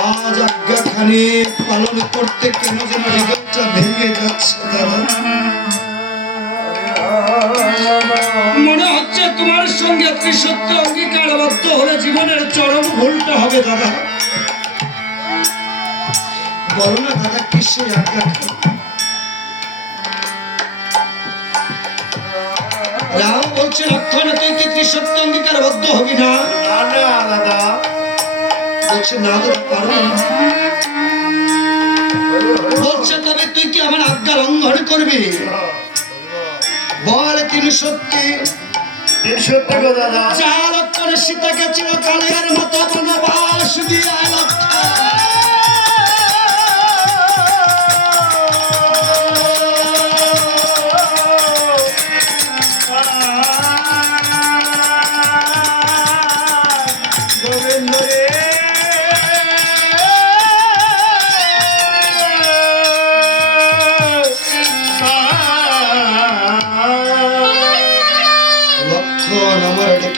আজ আজ্ঞাখানি পালন করতে কেন যেন হৃদয়টা ভেঙে যাচ্ছে মনে হচ্ছে তোমার সঙ্গে ত্রিসত্য অঙ্গীকারবদ্ধ হলে জীবনের চরম ভুলটা হবে, দাদা। বলো না, দাদা কিসে আজ্ঞাখানি রাম বলছে লক্ষণ তুই কি ত্রিসত্য অঙ্গীকারবদ্ধ হবি না? দাদা বলছে না দাদা বলছে তবে তুই কি আমার আজ্ঞা লঙ্ঘন করবি? বল তিনি সত্যি। সত্যি গো দাদা। লক্ষণ সীতাকে চিরকালের মতো বনবাস দিয়ে গোবিন্দ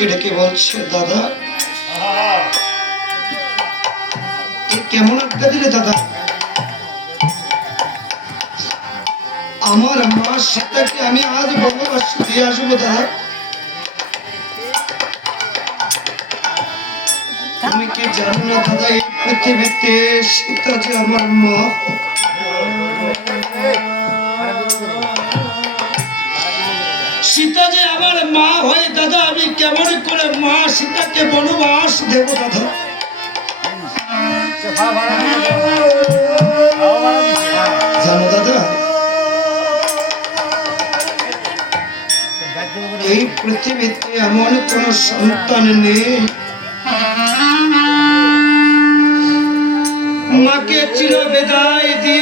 আমার ডেকে বলছে, দাদা? কেমন আজ্ঞা দিলে, দাদা? আমার মা সীতাকে আমি আজ বনবাস দিয়ে আসব, দাদা। তুমি কি জানো না, দাদা, এই পৃথিবীতে সীতা যে আমার মা? সীতা যে আমার মা হয়ে আমি কেমন করে মা সীতাকে বনবাস দেব দাদা? এই পৃথিবীতে এমন কোন সন্তান নেই। মাকে চির বেদায় দিয়ে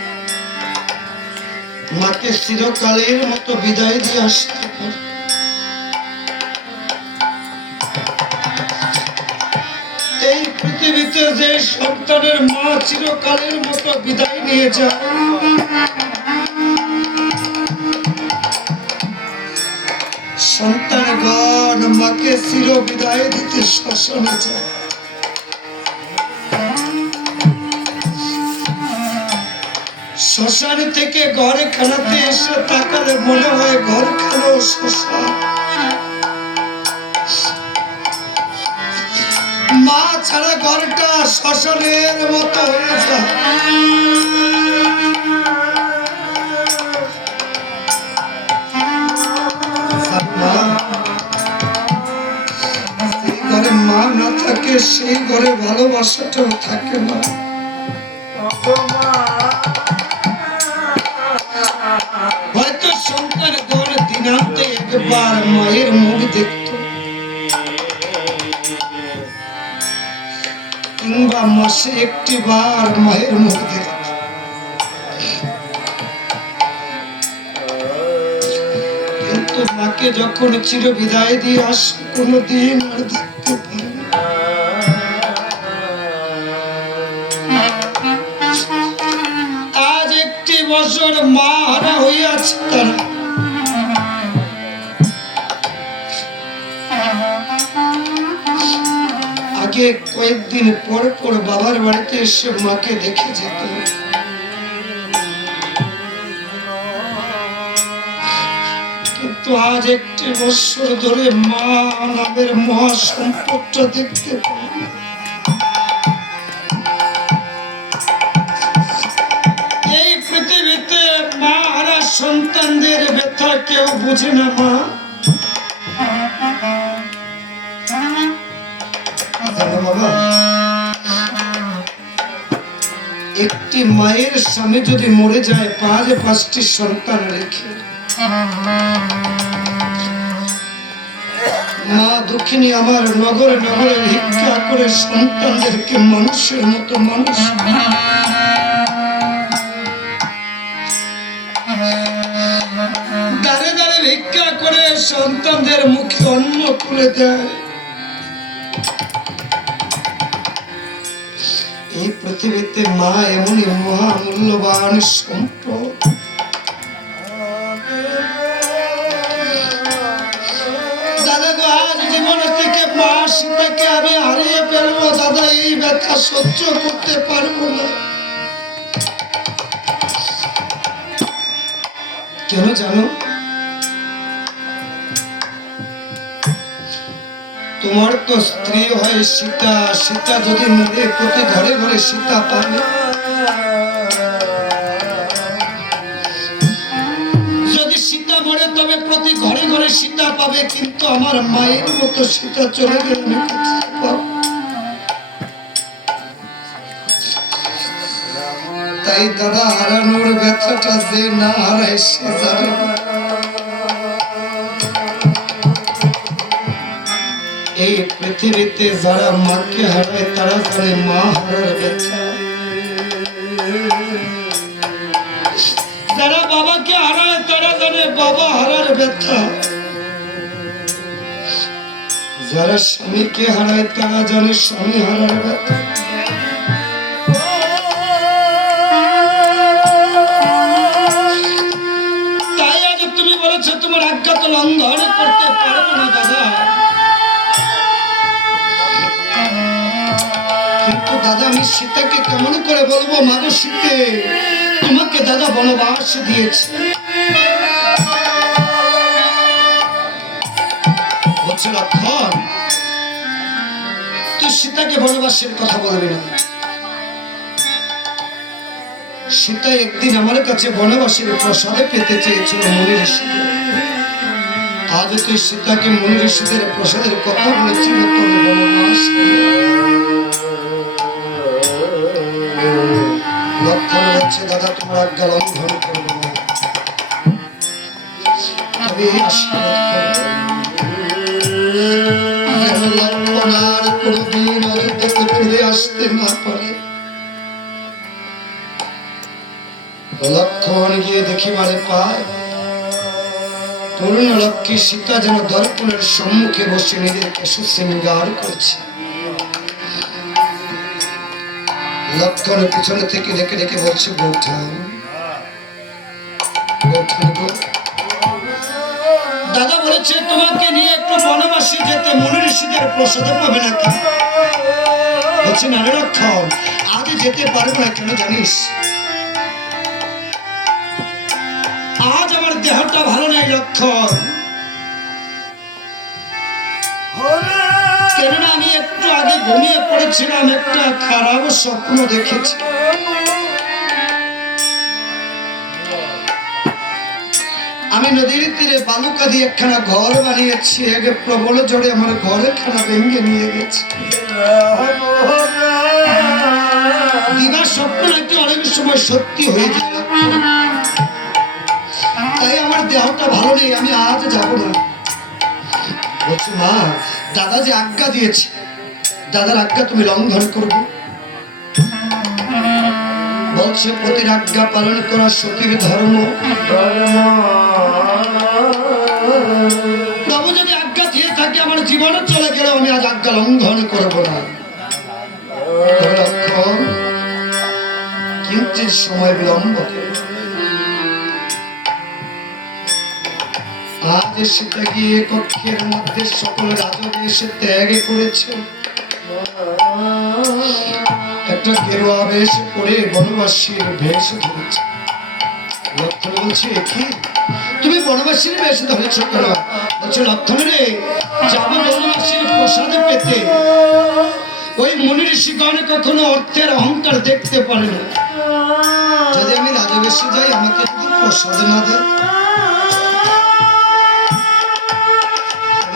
মাকে চিরকালের মতো বিদায় দিয়ে আসতে এই পৃথিবীতে যে সন্তানের মা চিরকালের মতো বিদায় নিয়ে যায়, সন্তানগণ মাকে চির বিদায় দিতে শ্মশানে যায়। শ্মশান থেকে ঘরে খানাতে এসে তাকালে মনে হয় ঘর খানো শ্মশান। মা ছাড়া ঘরটা শ্মশানের মতো হয়ে যায়। মা না থাকে, সেই ঘরে ভালোবাসাটাও থাকে না। সন্তান গড় দিনান্তে একবার মায়ের মুখ দেখত। কিংবা মাসে একটি বার মায়ের মুখ দেখত। কিন্তু মাকে যখন চির বিদায় দিয়ে আস কোনোদিন আর দেখতে আজ একটি বছর মা আগে কয়েকদিন পর পর বাবার বাড়িতে এসে মাকে দেখে যেত। কিন্তু আজ একটি বছর ধরে মা নামের মহা সম্পদটা দেখতে পাই কেউ বুঝে না, মা। একটু মায়ের স্বামী যদি মরে যায় পাঁচ পাঁচটি সন্তান রেখে মা দুঃখিনী, আমার নগরে নগরে ভিক্ষা করে সন্তানদেরকে মানুষের মতো মানুষ। সন্তানদের মুখে অন্ন তুলে দেয়। এই পৃথিবীতে মা এমনই মহামূল্যবান সম্পদ। দাদা থেকে মা আমি হারিয়ে ফেলব। দাদা, এই ব্যথা সহ্য করতে পারব না। কেন জানো? তোমার তো স্ত্রী হয় সীতা সীতা যদি মরে প্রতি ঘরে ঘরে সীতা পাবে যদি সীতা মরে, তবে প্রতি ঘরে ঘরে সীতা পাবে, কিন্তু আমার মায়ের মতো সীতা চলে গেলে? তাই দাদা হারানোর ব্যথাটা যে না হারায় সে। এই পৃথিবীতে যারা মাকে হারায়, তারা জানে মা হারার ব্যথা। যারা বাবাকে হারায়, তারা জানে বাবা হারার ব্যথা। যারা স্বামীকে হারায়, তারা জানে স্বামী হারার ব্যথা। দাদা, আমি সীতাকে কেমন করে বলব মাগো সীতে তোমাকে দাদা বনবাস দিয়েছে। তুই সীতাকে বনবাসের কথা বলবি না। সীতা একদিন আমার কাছে বনবাসীর প্রসাদে পেতে চেয়েছিল মনি ঋষিদের আজ তুই সীতাকে মনি ঋষিদের প্রসাদের কথা বলেছিল তোর বনবাস লক্ষণ দাদা তোমার আজ্ঞা লঙ্ঘন না লক্ষণ গিয়ে দেখিবারে পায়। তরুণ লক্ষ্মী সীতা যেন দর্পণের সম্মুখে বসে নিজেকে সুশৃঙ্গার করছে। লক্ষণ পিছনে থেকে দেখে দেখে বলছে বৌঠান দাদা বলেছে, তোমাকে নিয়ে একটু বনবাসী যেতে মনে ঋষিদের প্রসাদে পাবে না কেন বলছে, না লক্ষণ আজ যেতে পারব না কেন জানিস? আজ আমার দেহটা ভালো নাই লক্ষণ। কেননা আমি একটু আগে ঘুমিয়ে পড়েছিলাম, একটা খারাপ স্বপ্ন দেখেছি। আমি নদীর তীরে বালুকা দিয়ে একখানা ঘর বানিয়েছি আগে প্রবল জোরে আমার ঘরে খানা ভেঙে নিয়ে গেছে। দিবার স্বপ্ন নাকি অনেক সময় সত্যি হয়ে যায় তাই আমার দেহটা ভালো নেই, আমি আজ যাব না। বলছি, মা দাদা যে আজ্ঞা দিয়েছে দাদার আজ্ঞা তুমি লঙ্ঘন করবে বলছে প্রতির আজ্ঞা পালন করা সতীর ধর্ম প্রভু যদি আজ্ঞা দিয়ে থাকে আমার জীবনে চলে গেলে আমি আজ আজ্ঞা লঙ্ঘন করব না তবে লক্ষণ, সময় বিলম্ব করো। আজ সেটা গিয়ে কক্ষের মধ্যে সকল রাজক এসে ত্যাগ করেছে। একটা গেরুয়া বেশ করে বনবাসীর বেশ ধরেছে। লক্ষণ বলছে, কি? তুমি বনবাসীর বেশ ধরেছ কেন? বলছে লক্ষণ রে যাব বনবাসীর প্রসাদে পেতে। ওই মুনি ঋষিগণ কখনো অর্থের অহংকার দেখতে পারে না। যদি আমি রাজবেশে যাই, আমাকে প্রসাদ না দেয়?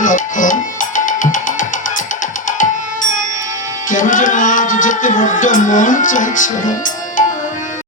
লক্ষণ কেন যেন আজ যেতে বড্ড মন চাইছে?